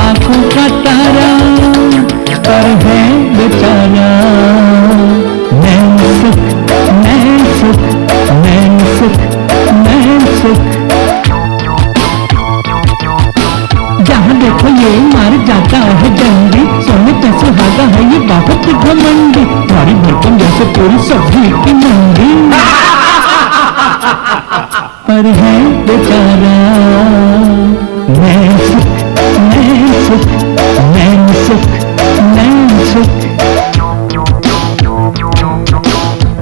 आंखों का तारा पर है बेचारा। नैन सुख नैन सुख नैन सुख नैन सुख। जहाँ देखो ये मार जाता है डंडी, सोने पे सुहागा है ये बहुत घमंडी, भारी भरकम जैसे पूरी सब्जी की मंडी। पर है बेचारा नैन सुख नैन सुख नैन सुख नैन सुख।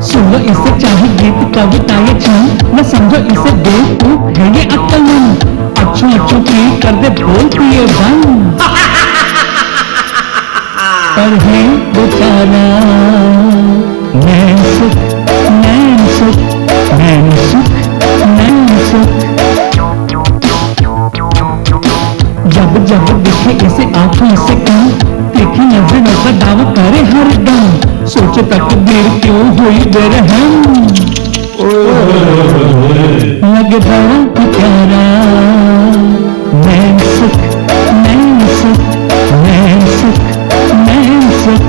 सुनो इसे चाहे गीत कविता या छंद, न समझो इसे बेवकूफ है ये अक्लमंद। अच्छों अच्छों की कर दे बोलती है बंद। पर है बेचारा नैन सुख नैन सुख नैन सुख नैन सुख। जब जब दिखे इसे आंखों से कम, देखी नजरों का दावा करे हर दम। सोचे तकदीर क्यों हुई बेरहम, लगे बड़ा प्यारा नैन सुख नैन सुख नैन सुख नैन सुख।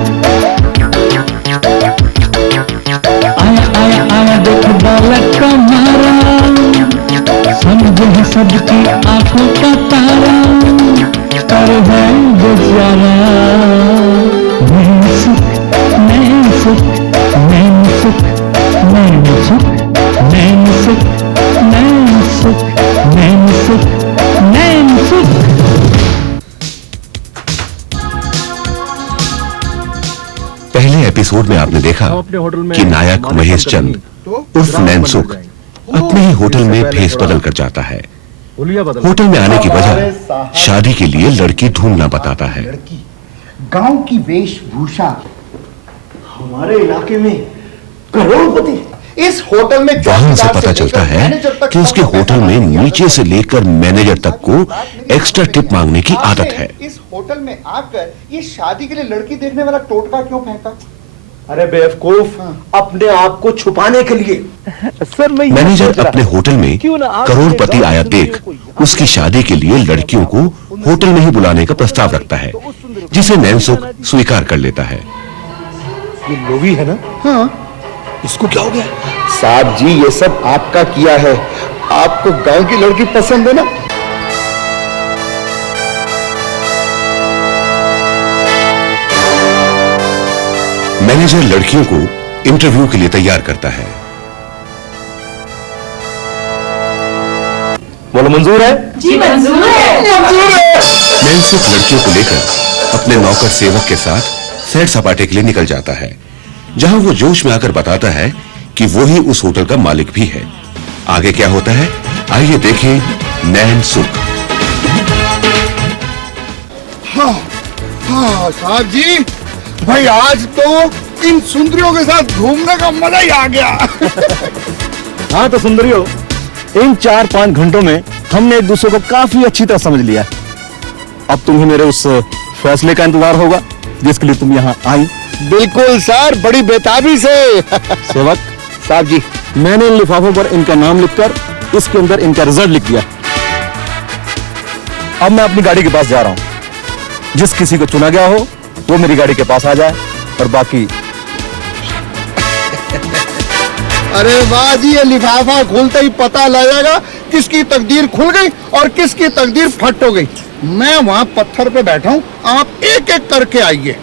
आया आया आया देख दौलत का मारा, समझे है सबकी आंखों का तारा। पर है बेचारा नैन सुख नैन सुख नैन सुख नैन सुख नैन सुख नैन सुख नैन सुख नैन सुख। पहले एपिसोड में आपने देखा कि नायक महेश चंद उर्फ नैनसुख अपने ही होटल में भेस बदल कर जाता है। होटल में आने की वजह शादी के लिए लड़की ढूंढना बताता है। गांव की वेशभूषा, हमारे इलाके में करोड़पति। इस होटल में वहां से पता चलता है कि उसके होटल में नीचे से लेकर मैनेजर तक को एक्स्ट्रा टिप मांगने की आदत है। इस होटल में आकर ये शादी के लिए लड़की देखने वाला टोटका क्यों फेंका? अरे बेवकूफ, अपने आप को छुपाने के लिए। सर मैं मैनेजर अपने होटल में करोड़पति आया देख उसकी शादी के लिए लड़कियों को होटल में ही बुलाने का प्रस्ताव रखता है, जिसे नैनसुख स्वीकार कर लेता है। ये लोभी है ना? हाँ। इसको क्या हो गया? साहब जी ये सब आपका किया है, आपको गांव की लड़की पसंद है ना? मैनेजर लड़कियों को इंटरव्यू के लिए तैयार करता है। बोलो मंजूर है? जी मंजूर है। मंजूर है। नैनसुख लड़कियों को लेकर अपने नौकर सेवक के साथ सैर सपाटे के लिए निकल जाता है, जहां वो जोश में आकर बताता है कि वो ही उस होटल का मालिक भी है। आगे क्या होता है आइए देखें नैनसुख। हाँ हाँ साहब जी, भाई आज तो इन सुंदरियों के साथ घूमने का मजा ही आ गया। हाँ तो सुंदरियों, इन 4-5 घंटों में हमने एक दूसरे को काफी अच्छी तरह समझ लिया। अब तुम्हें मेरे उस फैसले का इंतजार होगा जिसके लिए तुम यहाँ आई। बिल्कुल सर, बड़ी बेताबी से। सेवक साहब जी, मैंने इन लिफाफों पर इनका नाम लिखकर इसके अंदर इनका रिजल्ट लिख दिया। अब मैं अपनी गाड़ी के पास जा रहा हूं। जिस किसी को चुना गया हो वो मेरी गाड़ी के पास आ जाए और बाकी। अरे वाह जी, ये लिफाफा खोलते ही पता लगेगा किसकी तकदीर खुल गई और किसकी तकदीर फट हो गई। मैं वहां पत्थर पे बैठा हूं, आप एक एक करके आइए।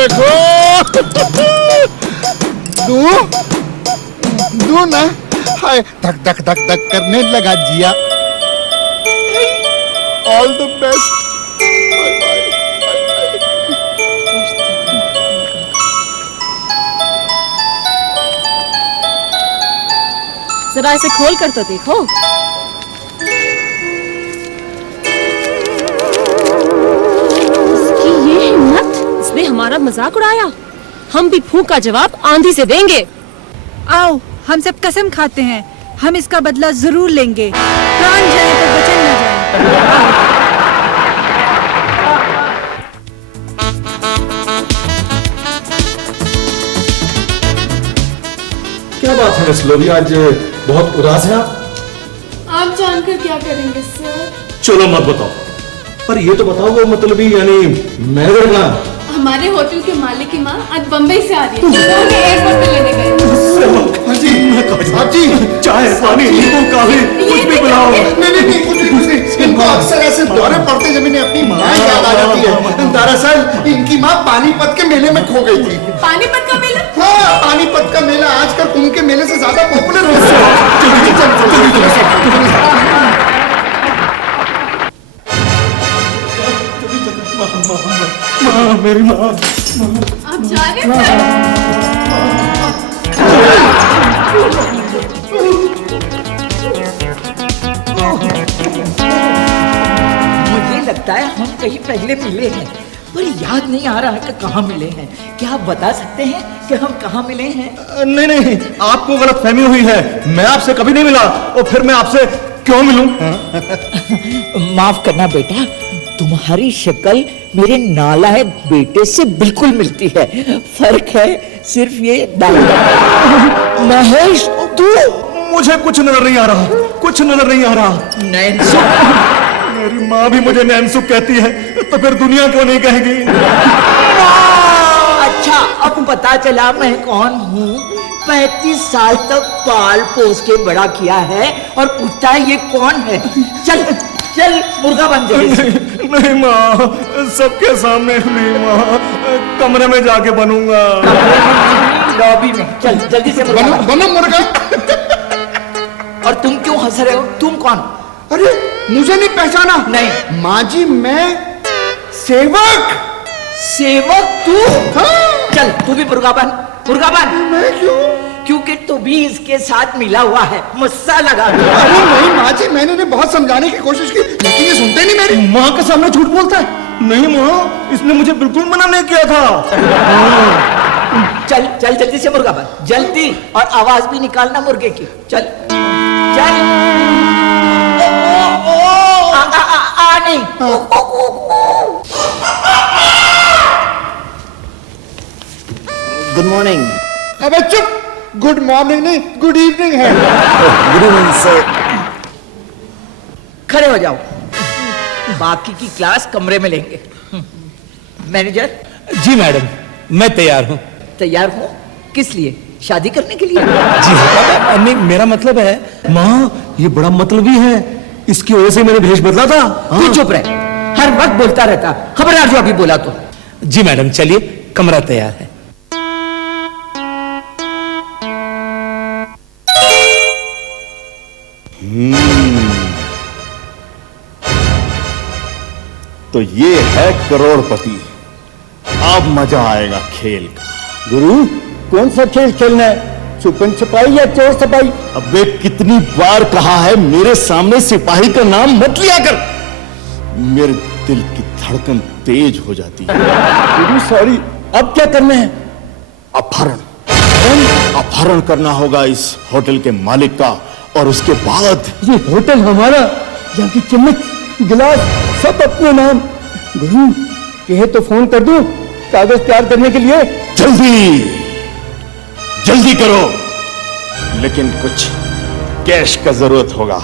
मेरे को। दू ना, हाय धक धक धक धक करने लगा जिया। All the best. जरा इसे खोल कर तो देखो। इसकी ये हिम्मत, इसने हमारा मजाक उड़ाया। हम भी फूंक का जवाब आंधी से देंगे। आओ हम सब कसम खाते हैं, हम इसका बदला जरूर लेंगे, प्राण जाए तो बचन न जाए। क्या बात है मिस लोवी, आज बहुत उदास है आप? आप जानकर क्या करेंगे सर? चलो मत बताओ, पर ये तो बताओ वो मतलब ही यानी मैनेजर का। हमारे होटल के मालिक की माँ आज बम्बई से आ रही है, तो उन्हें एयरपोर्ट पे लेने गए। हाँ जी, चाय पानी नींबू कॉफी कुछ भी पिलाओ। नहीं कुछ नहीं। इनको अक्सर ऐसे दौरे पड़ते जब इन्हें अपनी माँ याद आ जाती है। दरअसल इनकी माँ पानीपत के मेले में खो गई थी। पानीपत का मेला? हाँ, पानीपत का मेला आजकल कुंभ के मेले से ज्यादा पॉपुलर हो गया माँ, मेरी माँ। आप जा रहे हैं? मुझे लगता है हम कहीं पहले मिले हैं, पर याद नहीं आ रहा है कि कहाँ मिले हैं। क्या आप बता सकते हैं कि हम कहाँ मिले हैं? नहीं, आपको गलतफहमी हुई है। मैं आपसे कभी नहीं मिला और फिर मैं आपसे क्यों मिलूं? माफ करना बेटा, तुम्हारी शक्ल मेरे नालायक बेटे से बिल्कुल मिलती है। फर्क है सिर्फ ये दांत। महेश, तू? मुझे कुछ नजर नहीं आ रहा, कुछ नजर नहीं आ रहा। नैनसुख? मेरी माँ भी मुझे नैनसुख कहती है, तो फिर दुनिया क्यों नहीं कहेगी? अच्छा, अब पता चला मैं कौन हूँ। 35 साल तक पाल पोस के बड़ा किया है और पूछता है ये कौन है। चल चल मुर्गा बन जाए। नहीं माँ, सबके सामने नहीं माँ, कमरे में जाके बनूंगा। लॉबी में चल जल्दी से मुर्गा बन। बनो मुर्गा। और तुम क्यों हंस रहे हो? तुम कौन? अरे मुझे नहीं पहचाना? नहीं। माँ जी मैं सेवक। सेवक तू? हाँ। चल तू भी मुर्गा बन, मुर्गा बन। मैं क्यों? क्योंकि तू भी इसके साथ मिला हुआ है, मुस्सा लगा। अरे नहीं माँ जी, मैंने इन्हें बहुत समझाने की कोशिश की, लेकिन ये सुनते नहीं मेरी। माँ के सामने झूठ बोलता है। नहीं माँ, इसने मुझे बिल्कुल मना नहीं किया था। चल चल जल्दी से मुर्गा बन, जल्दी। और आवाज भी निकालना मुर्गे की। चल चल। आ नहीं। Good morning. अबे चुप, गुड मॉर्निंग नहीं, गुड इवनिंग है। Good evening sir. खड़े हो जाओ, बाकी की क्लास कमरे में लेंगे। मैनेजर? जी मैडम, मैं तैयार हूँ। तैयार हो? किस लिए? शादी करने के लिए? जी हाँ, नहीं मेरा मतलब है। माँ, ये बड़ा मतलबी है, इसकी वजह से मैंने भेष बदला था। तू चुप रहे, हर वक्त बोलता रहता। खबरदार जो अभी बोला तो। जी मैडम, चलिए कमरा तैयार है। तो ये है करोड़पति। अब मजा आएगा खेल का। गुरु, कौन सा खेल खेलना है? छुपन छुपाई या चोर छपाई? अबे कितनी बार कहा है मेरे सामने सिपाही का नाम मत लिया कर। मेरे दिल की धड़कन तेज हो जाती है। गुरु सॉरी, अब क्या करना है? अपहरण। अपहरण करना होगा इस होटल के मालिक का, और उसके बाद ये होटल हमारा, यहाँ की चम्मच गिलास सब अपने नाम। गुरु कहे तो फोन कर दूं कागज तैयार करने के लिए। जल्दी जल्दी करो, लेकिन कुछ कैश का जरूरत होगा।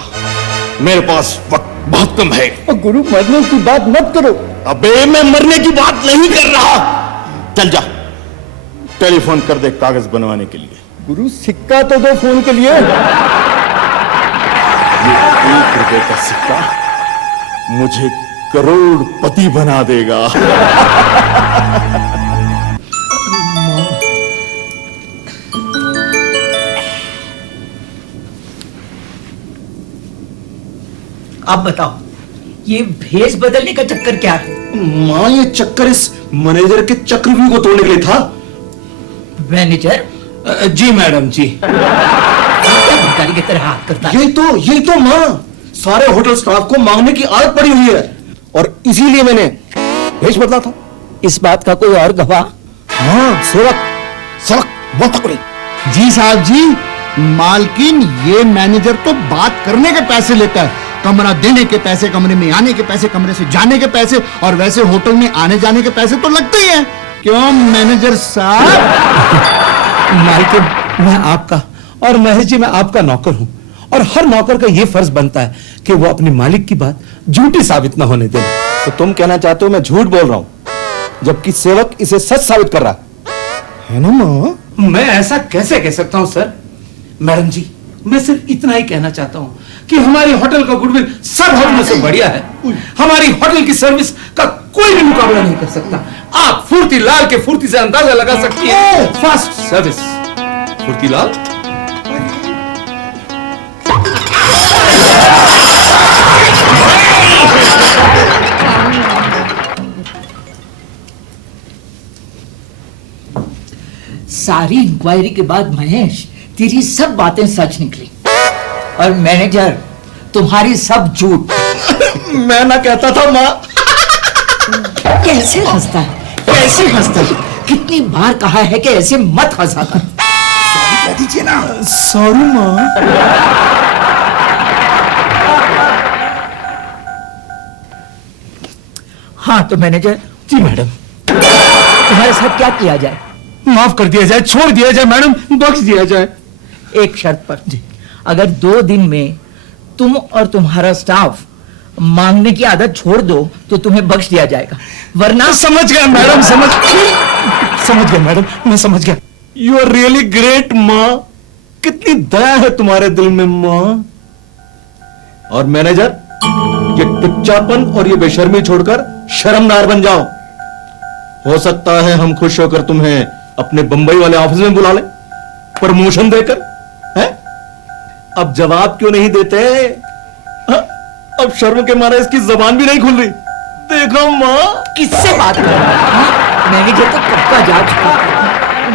मेरे पास वक्त बहुत कम है। गुरु मरने की बात मत करो। अबे मैं मरने की बात नहीं कर रहा। चल जा, टेलीफोन कर दे कागज बनवाने के लिए। गुरु सिक्का तो दो फोन के लिए। ये 1 रुपए का सिक्का मुझे करोड़पति बना देगा। अब बताओ, ये भेष बदलने का चक्कर क्या है? माँ, ये चक्कर इस मैनेजर के चक्रव्यूह को तोड़ने के लिए था। मैनेजर? जी मैडम जी। क्या भिखारी की तरह हाथ करता है? ये तो माँ, सारे होटल स्टाफ को मांगने की आदत पड़ी हुई है और इसीलिए मैंने भेष बदला था। इस बात का कोई और गवाह? हाँ, सेवक बहुत तकड़ी। जी साहब जी, मालकिन ये मैनेजर तो बात करने के पैसे लेता है, कमरा देने के पैसे, कमरे में आने के पैसे, कमरे से जाने के पैसे, और वैसे होटल में आने जाने के पैसे तो लगते ही हैं। क्यों मैनेजर साहब? मालकिन, मैं आपका और महेश जी मैं आपका नौकर हूं, और हर नौकर का यह फर्ज बनता है कि वो अपने मालिक की बात झूठी साबित न होने देना। तो तुम कहना चाहते हो मैं झूठ बोल रहा हूं, जबकि सेवक इसे सच साबित कर रहा है ना माँ? मैं ऐसा कैसे कह सकता हूं सर? मैडम जी, मैं सिर्फ इतना ही कहना चाहता हूं कि हमारी होटल का गुडविल सब होटलों से बढ़िया है। हमारी होटल की सर्विस का कोई भी मुकाबला नहीं कर सकता। आप फुर्ती लाल के फुर्ती से अंदाजा लगा सकती हैं। Fast service. फुर्ती लाल, सारी इंक्वायरी के बाद महेश, तेरी सब बातें सच निकली और मैनेजर, तुम्हारी सब झूठ। मैं ना कहता था माँ। कैसे हंसता है, कैसे हंसता है? कितनी बार कहा है कि ऐसे मत हंसा कर। कह दीजिए ना। सॉरी माँ। हाँ तो मैनेजर जी मैडम, तुम्हारे साथ क्या किया जाए? माफ कर दिया जाए, छोड़ दिया जाए मैडम, बख्श दिया जाए। एक शर्त पर जी, अगर 2 दिन में तुम और तुम्हारा स्टाफ मांगने की आदत छोड़ दो तो तुम्हें बख्श दिया जाएगा, वरना। समझ गया मैडम, समझ गया मैडम, मैं समझ गया। यू आर रियली ग्रेट माँ, कितनी दया है तुम्हारे दिल में माँ। और मैनेजर, ये टुच्चापन और ये बेशर्मी छोड़कर शर्मनार बन जाओ। हो सकता है हम खुश होकर तुम्हें अपने बंबई वाले ऑफिस में बुला ले, प्रमोशन देकर। हैं? अब जवाब क्यों नहीं देते? हाँ? अब शर्म के मारे इसकी जबान भी नहीं खुल रही। देखो माँ, किससे बात कर रहा है? मैनेजर तो कब का जा चुका है।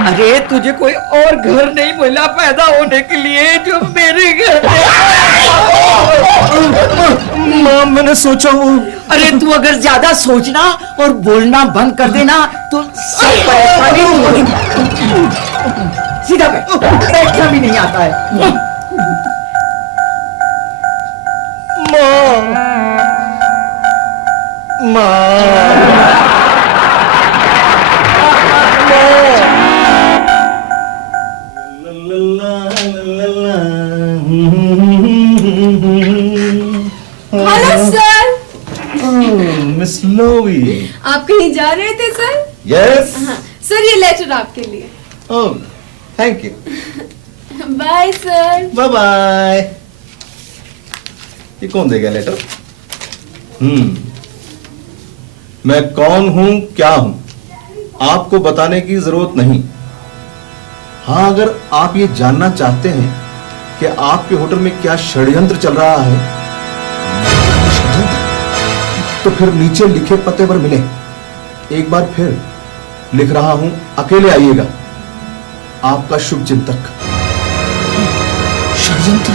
अरे तुझे कोई और घर नहीं मिला पैदा होने के लिए जो मेरे घर में? माँ, मैंने सोचा वो। अरे तू अगर ज्यादा सोचना और बोलना बंद कर देना तो सब परेशानी होगी। सीधा बैठना भी नहीं आता है। Hello sir. मिस लोवी, आप कहीं जा रहे थे सर? यस। हाँ, सर ये लेटर आपके लिए। Oh, thank you. Bye sir. Bye bye. ये कौन देगा लेटर? मैं कौन हूं, क्या हूं, आपको बताने की जरूरत नहीं। हाँ, अगर आप ये जानना चाहते हैं कि आपके होटल में क्या षड्यंत्र चल रहा है, तो फिर नीचे लिखे पते पर मिले। एक बार फिर लिख रहा हूं, अकेले आइएगा। आपका शुभ चिंतक। षड्यंत्र?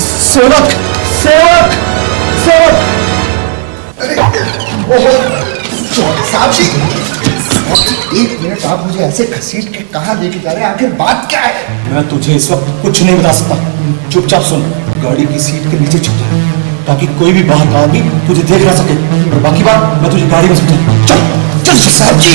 सेवक, सेवक, सेवक। साहब जी, एक मिनट, आप मुझे ऐसे घसीट के कहाँ लेके जा रहे हैं? आखिर बात क्या है? मैं तुझे इस वक्त कुछ नहीं बता सकता। चुपचाप सुन। गाड़ी की सीट के नीचे छुप जा, ताकि कोई भी बाहर का आदमी तुझे देख ना सके। और बाकी बात मैं तुझे गाड़ी में समझा। चल चल साहब जी।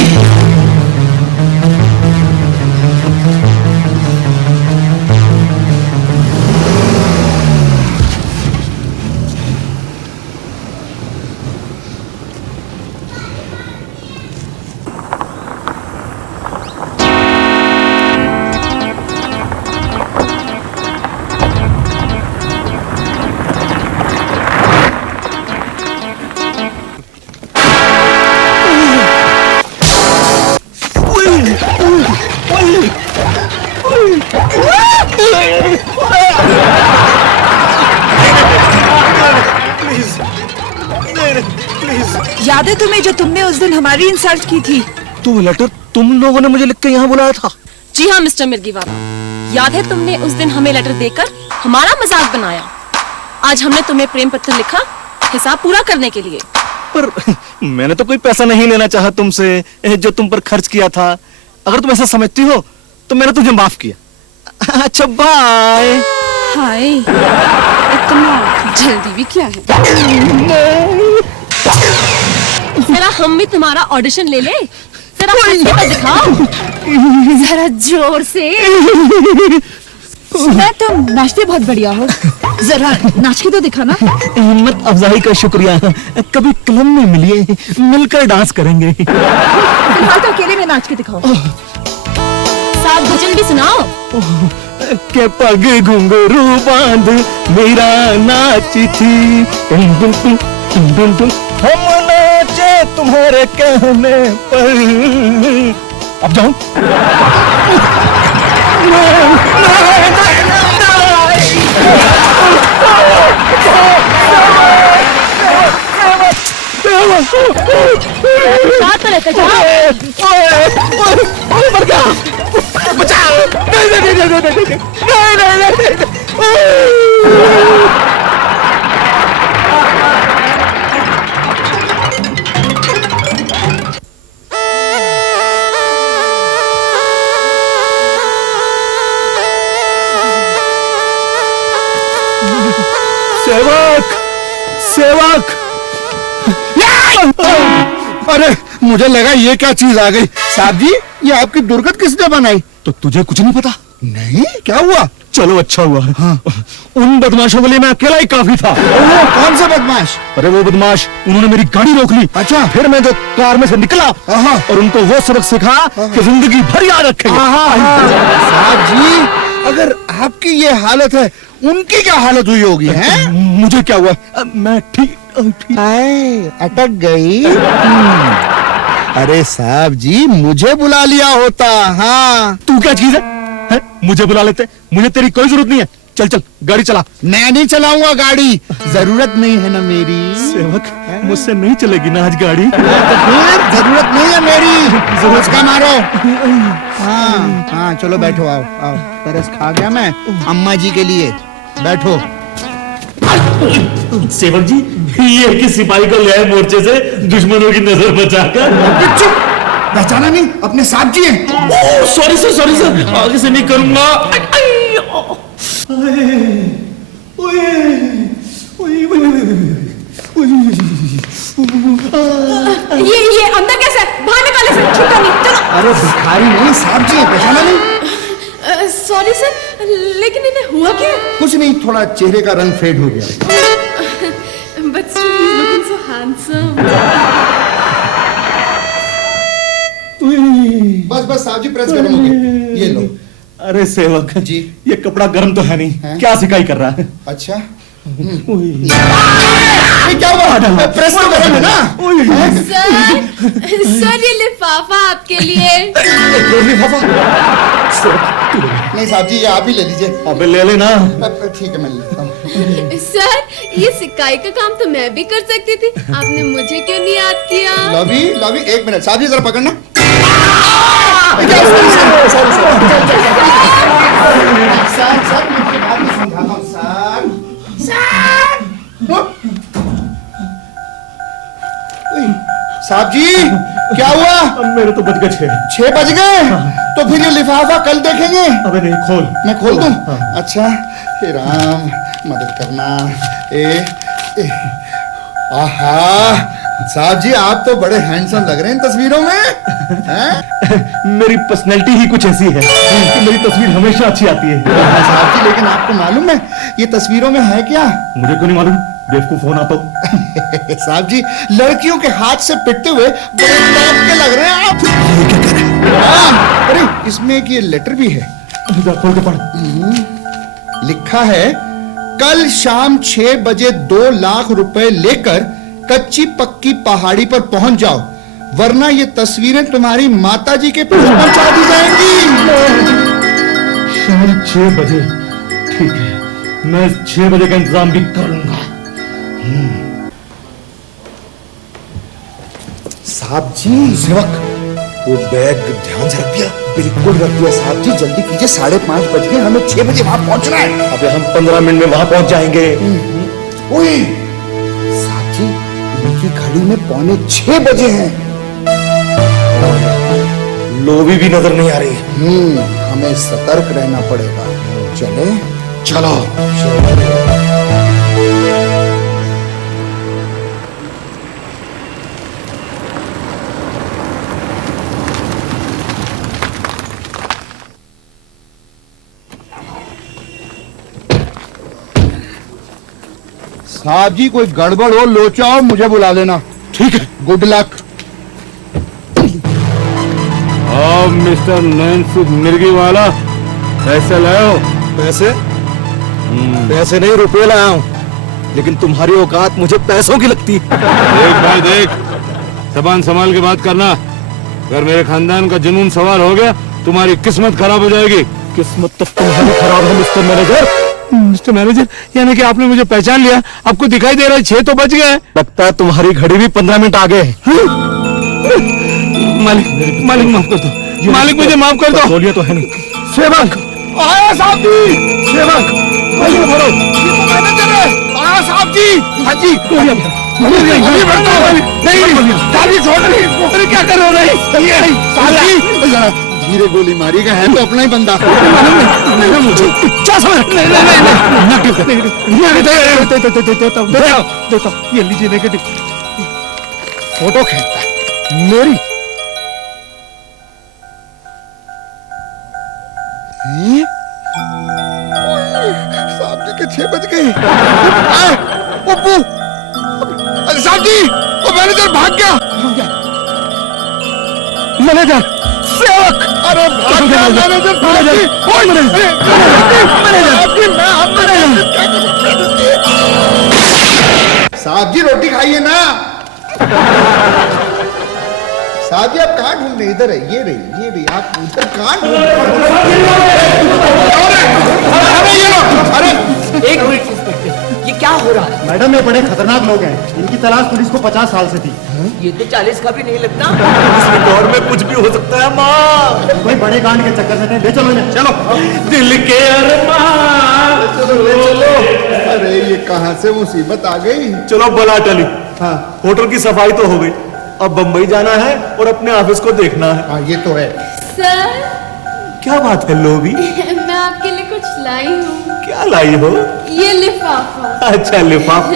याद है तुम्हें जो तुमने उस दिन हमारी इंसल्ट की थी? तो वो लेटर तुम लोगों ने मुझे लिख के यहाँ बुलाया था? जी हाँ मिस्टर मिर्गीवाला, याद है तुमने उस दिन हमें लेटर देकर हमारा मजाक बनाया। आज हमने तुम्हें प्रेम पत्र लिखा हिसाब पूरा करने के लिए। पर मैंने तो कोई पैसा नहीं लेना चाहा तुमसे जो तुम पर खर्च किया था। अगर तुम ऐसा समझती हो तो मैंने तुझे माफ किया। अच्छा बाय। हाय, इतना जल्दी भी क्या है? जरा हम भी तुम्हारा ऑडिशन ले ले, जरा हंस के तो दिखाओ, जरा जोर से। मैं तुम नाचते बहुत बढ़िया हो, जरा नाच के तो दिखाना। हिम्मत अफजाई का शुक्रिया। कभी क्लब में मिलिए, मिलकर डांस करेंगे। फिलहाल तो अकेले में नाच के दिखाओ। साथ भजन भी सुनाओ। के पग घुंघरू बांध मेरा नाची थी, हम नाचे तुम्हारे कहने पर। अब जाऊं? साथ तो लेकर जाओ। सेवक, सेवक। अरे मुझे लगा ये क्या चीज आ गई। साहब जी, ये आपकी दुर्गत किसने बनाई? तो तुझे कुछ नहीं पता? नहीं, क्या हुआ? चलो अच्छा हुआ। हाँ। उन बदमाशों के लिए मैं अकेला ही काफी था। ओह, कौन सा बदमाश? अरे वो बदमाश, उन्होंने मेरी गाड़ी रोक ली। अच्छा। फिर मैं जो कार में से निकला और उनको वो सबक सिखा कि जिंदगी भर याद रखेंगे। साहब जी, अगर आपकी ये हालत है, उनकी क्या हालत हुई होगी? हैं? मुझे क्या हुआ? मैं ठीक। अटक गई। अरे साहब जी, मुझे बुला लिया होता। हाँ, तू क्या चीज है? मुझे बुला लेते? मुझे तेरी कोई जरूरत नहीं है। चल चल गाड़ी चला। मैं नहीं चलाऊंगा गाड़ी, जरूरत नहीं है ना मेरी। सेवक, मुझसे नहीं चलेगी ना आज गाड़ी? जरूरत नहीं है मेरी, जरूरत का मारो। हाँ हाँ, चलो बैठो, आओ आओ। तरस खा गया मैं अम्मा जी के लिए। बैठो। सेवक जी, ये कि सिपाही को ले आए मोर्चे से दुश्मनों की नजर बचाकर। पहचाना नहीं? अपने साहब जी हैं। सॉरी सर, आगे से नहीं करूंगा। ये अंदर कैसे? बाहर निकाले सर, छूटा नहीं। चलो। अरे भिखारी नहीं, साहब जी हैं, पहचाना नहीं? सॉरी सर, लेकिन इन्हें हुआ क्या? कुछ नहीं, थोड़ा चेहरे का रंग फेड हो गया। But still he's looking so handsome. बस बस साहब जी, प्रेस गर्म हो गए, ये लो। अरे सेवक जी, ये कपड़ा गर्म तो है नहीं है? क्या सिकाई कर रहा है? अच्छा। ये क्या हुआ? प्रेस तो गर्म है ना? सर ये लिफाफा आपके लिए। नहीं साहब जी, ये आप ही ले लीजिए। अबे ले लेना। ठीक है, मैं लेता हूँ। सर ये सिकाई का काम तो मैं भी कर सकती थी, आपने मुझे क्यों नहीं याद किया? लवी लवी, एक मिनट साहब जी, जरा पकड़ना। सर मुझे बात में समझाता हूँ। साहब जी, क्या हुआ? मेरे तो बज गए 6 बज गए। तो फिर ये लिफाफा कल देखेंगे। अबे नहीं, खोल। मैं खोल दूं? अच्छा, हे राम, मदद करना। आहा, साहब जी आप तो बड़े हैंडसम लग रहे हैं इन तस्वीरों में। हैं? मेरी पर्सनैलिटी ही कुछ ऐसी है कि मेरी तस्वीर हमेशा अच्छी आती है। साहब जी, लेकिन आपको मालूम है ये तस्वीरों में है क्या? मुझे क्यों नहीं मालूम? बेवकूफ होना तो। साहब जी, लड़कियों के हाथ से पिटते हुए बड़े टॉप के लग रहे हैं आप। ये क्या कर रहे हैं? अरे इसमें एक ये लेटर भी है। खोल के पढ़। लिखा है, कल शाम 6 बजे 2 लाख रुपए लेकर कच्ची पक्की पहाड़ी पर पहुंच जाओ, वरना ये तस्वीरें तुम्हारी माताजी के पास पहुंचा दी जाएंगी। शाम 6 बजे? ठीक है, मैं 6 बजे का इंतजाम भी कर लूंगा। साहब जी सेवक, वो बैग ध्यान से रख दिया? बिल्कुल रख दिया साहब जी। जल्दी कीजिए, 5:30 बज गए, हमें 6 बजे वहां पहुंचना है। अबे हम 15 मिनट में वहां पहुंच जाएंगे। ओए साहब जी, इनकी घड़ी में 5:45 बजे हैं। लोभी भी नजर नहीं आ रही है। हमें सतर्क रहना पड़ेगा। चले चलो। साहब जी, कोई गड़बड़ हो, लोचा हो, मुझे बुला देना। ठीक है। Good luck. अब मिस्टर नैन्सी मिर्गी वाला, पैसे लाए हो? पैसे? पैसे नहीं, रुपए लाया हूं। लेकिन तुम्हारी औकात मुझे पैसों की लगती है। देख भाई देख, जबान संभाल के बात करना। अगर मेरे खानदान का जुनून सवार हो गया, तुम्हारी किस्मत खराब हो जाएगी। किस्मत तो तुम्हारी खराब है मिस्टर मैनेजर। मिस्टर मैनेजर, यानी कि आपने मुझे पहचान लिया? आपको दिखाई दे रहा है 6 तो बज गए। लगता है तुम्हारी घड़ी भी 15 मिनट आगे है। मालिक, मालिक माफ कर दो, मालिक मुझे माफ कर दो। बोलिए तो है नहीं। सेवक आया साहब जी। सेवक बोलो, ये तो मैनेजर है। आया साहब जी। हाँ जी। नहीं, छोड़ रही। अरे क्या कर रहे हो? नहीं साहब जी, जरा धीरे गोली मारी गया है तो अपना ही बंदा। मुझे क्या समझ? देता ये लीजिए नेगेटिव। फोटो खींचता है मेरी। साहब जी के 6 बज गए। पप्पू, साहब जी, वो मैनेजर भाग गया। मैनेजर, सेवक, अरे भाग गया मैनेजर। साहब जी रोटी खाइए ना। साहब जी आप कहाँ ढूंढ रहे? इधर है, ये रही आप उधर कहाँ ढूंढ रहे? अरे एक मिनट इंस्पेक्टर, ये क्या हो रहा है? मैडम, ये बड़े खतरनाक लोग हैं। इनकी तलाश पुलिस को 50 साल से थी। ये तो 40 का भी नहीं लगता। इस दौर में कुछ भी हो सकता है माँ। कोई बड़े कांड के चक्कर में ले चलो इन्हें। चलो। दिल के अरमान। चलो। अरे ये कहाँ से मुसीबत आ गई? चलो बला टली। हाँ, होटल की सफाई तो हो गई। अब बंबई जाना है और अपने ऑफिस को देखना है। हाँ ये तो है। सर, क्या बात है लोभी? मैं आपके लिए कुछ लाई हूँ। क्या लाई हो? ये लिफाफा। अच्छा लिफाफा।